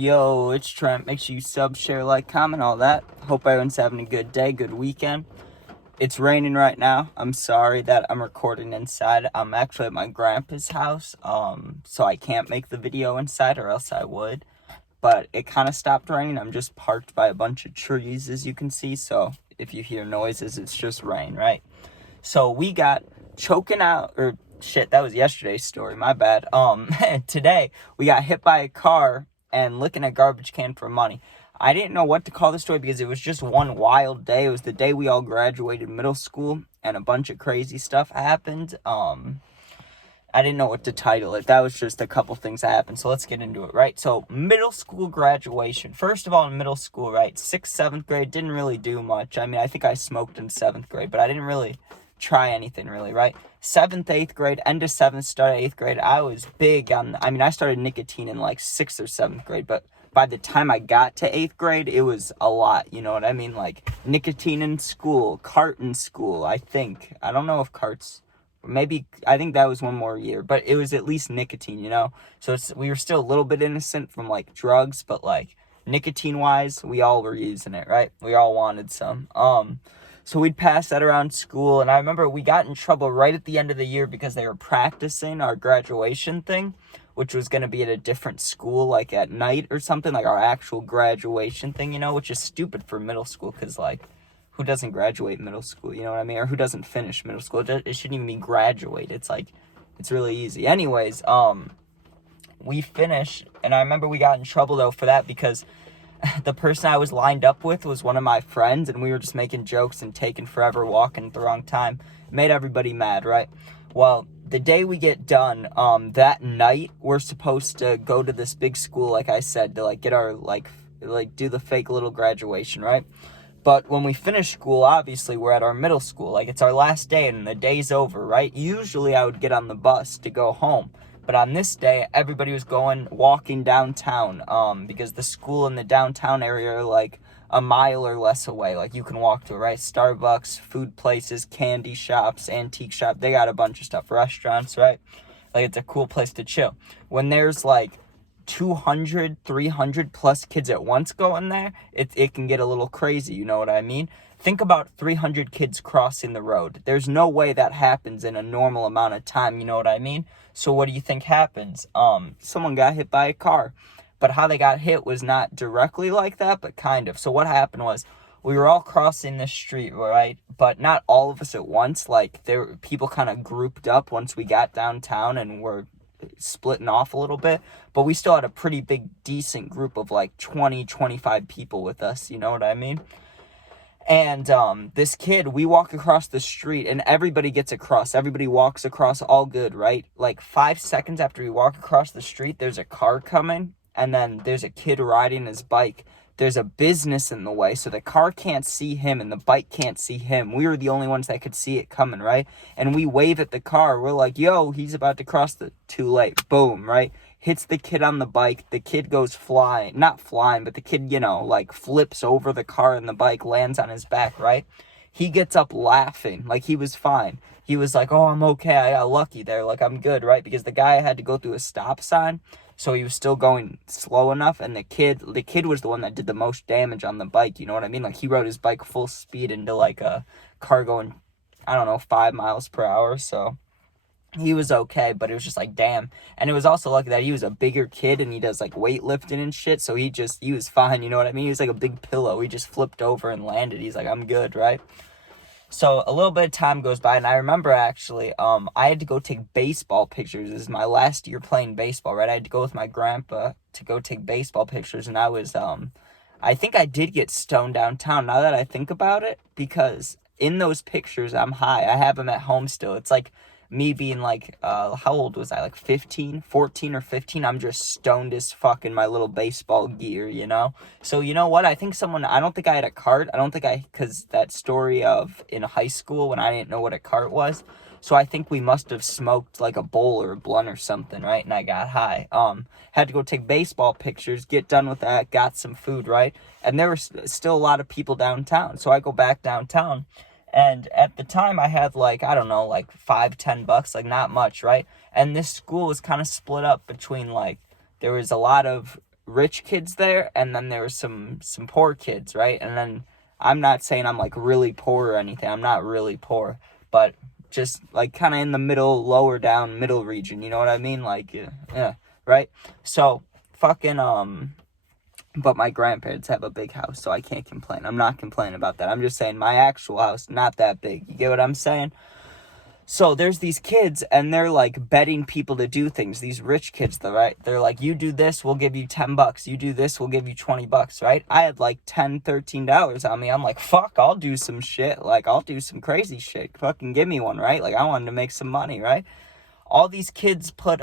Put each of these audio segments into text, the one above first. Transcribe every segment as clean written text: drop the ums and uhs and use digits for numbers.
Yo, it's Trent. Make sure you sub, share, like, comment, all that. Hope everyone's having a good day, good weekend. It's raining right now. I'm sorry that I'm recording inside. I'm actually at my grandpa's house, so I can't make the video inside or else I would. But it kind of stopped raining. I'm just parked by a bunch of trees, as you can see, so if you hear noises, it's just rain, right? So we got choking out, or shit, that was yesterday's story, my bad. Today, we got hit by a car and licking a garbage can for money. I didn't know what to call the story because it was just one wild day. It was the day we all graduated middle school and a bunch of crazy stuff happened. I didn't know what to title it. That was just a couple things that happened. So let's get into it, right? So middle school graduation. First of all, in middle school, right? 6th, 7th grade, didn't really do much. I mean, I think I smoked in 7th grade, but I didn't really try anything really, right? 7th, 8th grade, end of 7th, start of 8th grade, I was big on, I started nicotine in like 6th or 7th grade, but by the time I got to 8th grade, it was a lot, you know what I mean? Like, nicotine in school, cart in school, I think. I don't know if carts, maybe, I think that was one more year, but it was at least nicotine, you know? So we were still a little bit innocent from, like, drugs, but, like, nicotine-wise, we all were using it, right? We all wanted some. So we'd pass that around school, and I remember we got in trouble right at the end of the year because they were practicing our graduation thing, which was going to be at a different school, like at night or something, like our actual graduation thing, you know, which is stupid for middle school, because, like, who doesn't graduate middle school, you know what I mean, or who doesn't finish middle school? It shouldn't even be graduate. It's, like, it's really easy. Anyways, we finished, and I remember we got in trouble, though, for that, because the person I was lined up with was one of my friends, and we were just making jokes and taking forever, walking at the wrong time. It made everybody mad, right? Well, the day we get done, that night, we're supposed to go to this big school, like I said, to, like, get our, like, do the fake little graduation, right? But when we finish school, obviously, we're at our middle school. Like, it's our last day, and the day's over, right? Usually, I would get on the bus to go home. But on this day, everybody was walking downtown, because the school in the downtown area are, like, a mile or less away. Like, you can walk to it, right? Starbucks, food places, candy shops, antique shop. They got a bunch of stuff. Restaurants, right? Like, it's a cool place to chill. When there's, like, 200, 300 plus kids at once going there, it can get a little crazy, you know what I mean? Think about 300 kids crossing the road. There's no way that happens in a normal amount of time, you know what I mean? So what do you think happens? Someone got hit by a car. But how they got hit was not directly like that, but kind of. So what happened was, we were all crossing the street, right? But not all of us at once. Like, people kind of grouped up once we got downtown and were splitting off a little bit. But we still had a pretty big, decent group of like 20, 25 people with us, you know what I mean? And this kid, we walk across the street, and everybody gets across. Everybody walks across, all good, right? Like 5 seconds after we walk across the street, there's a car coming, and then there's a kid riding his bike. There's a business in the way, so the car can't see him, and the bike can't see him. We were the only ones that could see it coming, right? And we wave at the car. We're like, yo, he's about to cross too late. Boom, right? Hits the kid on the bike. The kid goes flying. Not flying, but the kid, you know, like, flips over the car and the bike, lands on his back, right? He gets up laughing, like he was fine. He was like, oh, I'm okay. I got lucky there. Like, I'm good, right? Because the guy had to go through a stop sign, so he was still going slow enough. And the kid was the one that did the most damage on the bike, you know what I mean? Like, he rode his bike full speed into, like, a car going, I don't know, 5 miles per hour, so he was okay, but it was just like, damn. And it was also lucky that he was a bigger kid, and he does, like, weightlifting and shit, so he was fine, you know what I mean? He was like a big pillow. He just flipped over and landed. He's like, I'm good, right? So a little bit of time goes by, and I remember, actually, I had to go take baseball pictures. This is my last year playing baseball, right? I had to go with my grandpa to go take baseball pictures, and I was, I think I did get stoned downtown, now that I think about it, because in those pictures, I'm high. I have them at home still. It's like me being like, how old was I? Like 14 or 15. I'm just stoned as fuck in my little baseball gear, you know? So, you know what? I don't think I had a cart. Because that story of in high school when I didn't know what a cart was. So I think we must have smoked like a bowl or a blunt or something, right? And I got high. Had to go take baseball pictures, get done with that, got some food, right? And there were still a lot of people downtown. So I go back downtown. And at the time, I had, like, I don't know, like, $5-10, like, not much, right? And this school was kind of split up between, like, there was a lot of rich kids there, and then there were some poor kids, right? And then I'm not saying I'm like really poor or anything. I'm not really poor, but just like kind of in the middle, lower down middle region. You know what I mean? Like, yeah, right? So fucking but my grandparents have a big house, so I can't complain. I'm not complaining about that. I'm just saying my actual house, not that big. You get what I'm saying? So there's these kids, and they're like betting people to do things. These rich kids, right? They're like, you do this, we'll give you $10. You do this, we'll give you $20, right? I had like $10, $13 on me. I'm like, fuck, I'll do some shit. Like, I'll do some crazy shit. Fucking give me one, right? Like, I wanted to make some money, right? All these kids put,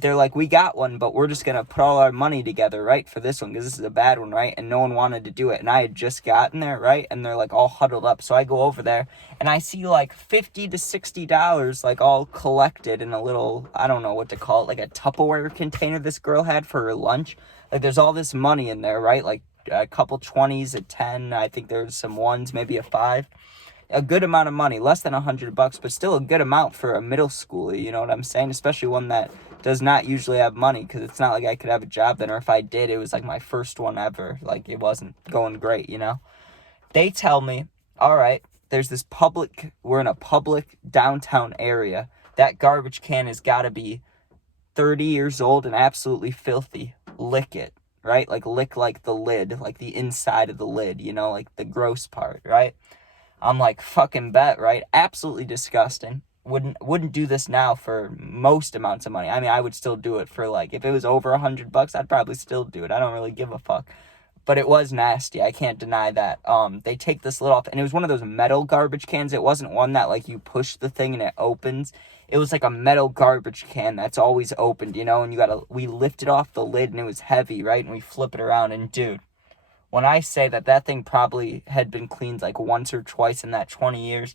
they're like, we got one, but we're just going to put all our money together, right, for this one, because this is a bad one, right? And no one wanted to do it. And I had just gotten there, right? And they're like all huddled up. So I go over there and I see like $50 to $60, like all collected in a little, I don't know what to call it, like a Tupperware container this girl had for her lunch. Like there's all this money in there, right? Like a couple 20s, a 10, I think there's some ones, maybe a 5. A good amount of money, less than $100, but still a good amount for a middle schooler, you know what I'm saying? Especially one that does not usually have money, because it's not like I could have a job then, or if I did, it was like my first one ever. Like, it wasn't going great, you know? They tell me, all right, there's this we're in a public downtown area. That garbage can has got to be 30 years old and absolutely filthy. Lick it, right? Like, lick like the lid, like the inside of the lid, you know, like the gross part, right? I'm like, fucking bet, right? Absolutely disgusting. Wouldn't do this now for most amounts of money. I mean, I would still do it for like, if it was over $100, I'd probably still do it. I don't really give a fuck. But it was nasty. I can't deny that. They take this lid off, and it was one of those metal garbage cans. It wasn't one that like you push the thing and it opens. It was like a metal garbage can that's always opened, you know, and we lifted off the lid and it was heavy, right? And we flip it around, and dude, when I say that thing probably had been cleaned like once or twice in that 20 years,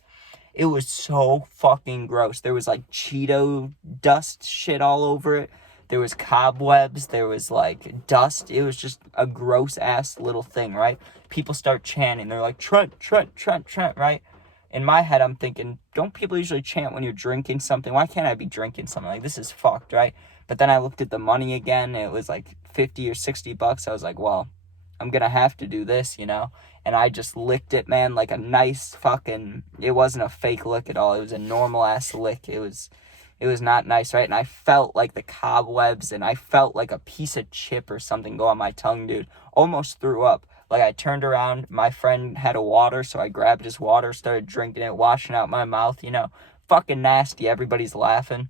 it was so fucking gross. There was like Cheeto dust shit all over it. There was cobwebs. There was like dust. It was just a gross ass little thing, right? People start chanting. They're like, Trent, Trent, Trent, Trent, right? In my head, I'm thinking, don't people usually chant when you're drinking something? Why can't I be drinking something? Like, this is fucked, right? But then I looked at the money again. It was like $50 or $60. I was like, well, I'm gonna have to do this, you know? And I just licked it, man, like a nice fucking, it wasn't a fake lick at all. It was a normal ass lick. It was not nice, right? And I felt like the cobwebs, and I felt like a piece of chip or something go on my tongue, dude. Almost threw up. Like, I turned around, my friend had a water, so I grabbed his water, started drinking it, washing out my mouth, you know? Fucking nasty. Everybody's laughing.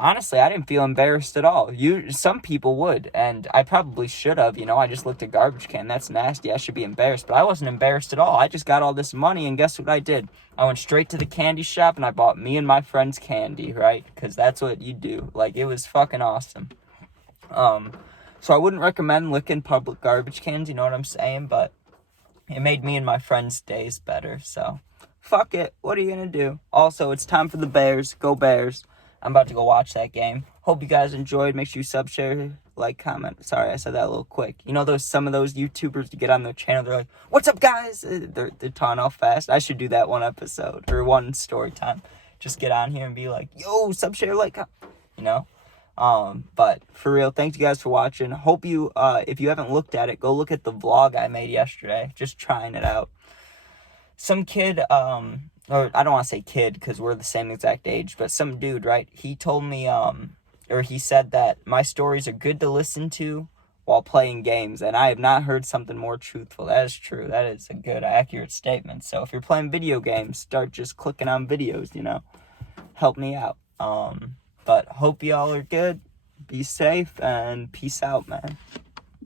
Honestly, I didn't feel embarrassed at all. Some people would, and I probably should have, you know. I just looked at garbage can. That's nasty. I should be embarrassed, but I wasn't embarrassed at all. I just got all this money, and guess what I did? I went straight to the candy shop, and I bought me and my friends candy, right? Because that's what you do. Like, it was fucking awesome. So I wouldn't recommend licking public garbage cans, you know what I'm saying? But it made me and my friends' days better, so fuck it. What are you gonna do? Also, it's time for the Bears. Go Bears. I'm about to go watch that game. Hope you guys enjoyed. Make sure you sub, share, like, comment. Sorry, I said that a little quick. You know some of those YouTubers to get on their channel, they're like, what's up, guys? They're talking all fast. I should do that one episode, or one story time. Just get on here and be like, yo, sub, share, like, you know? But for real, thanks you guys for watching. Hope you, if you haven't looked at it, go look at the vlog I made yesterday. Just trying it out. Some kid, or I don't want to say kid because we're the same exact age, but some dude, right? He told me, or he said that my stories are good to listen to while playing games, and I have not heard something more truthful. That is true. That is a good, accurate statement. So if you're playing video games, start just clicking on videos, you know? Help me out. But hope y'all are good. Be safe, and peace out, man.